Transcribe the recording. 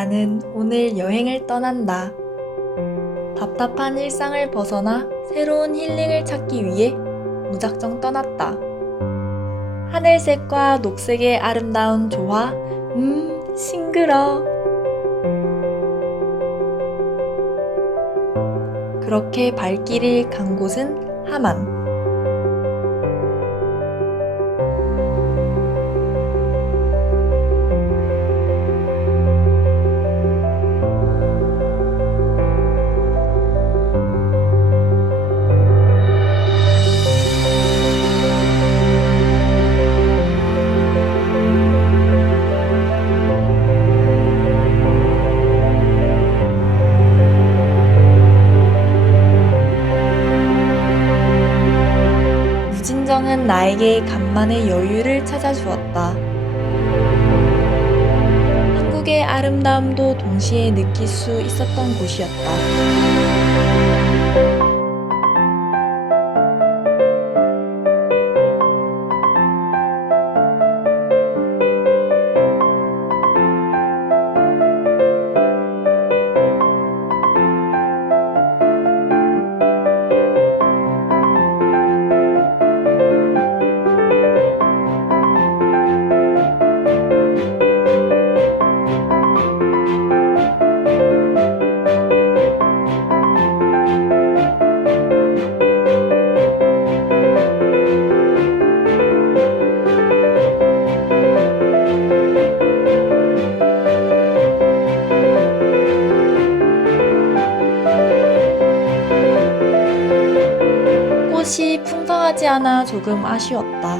나는 오늘 여행을 떠난다. 답답한 일상을 벗어나 새로운 힐링을 찾기 위해 무작정 떠났다. 하늘색과 녹색의 아름다운 조화, 음, 싱그러. 그렇게 발길을 간 곳은 하만. 무진정은 나에게 간만에 여유를 찾아주었다. 한국의 아름다움도 동시에 느낄 수 있었던 곳이었다. 맛이 풍성하지 않아 조금 아쉬웠다.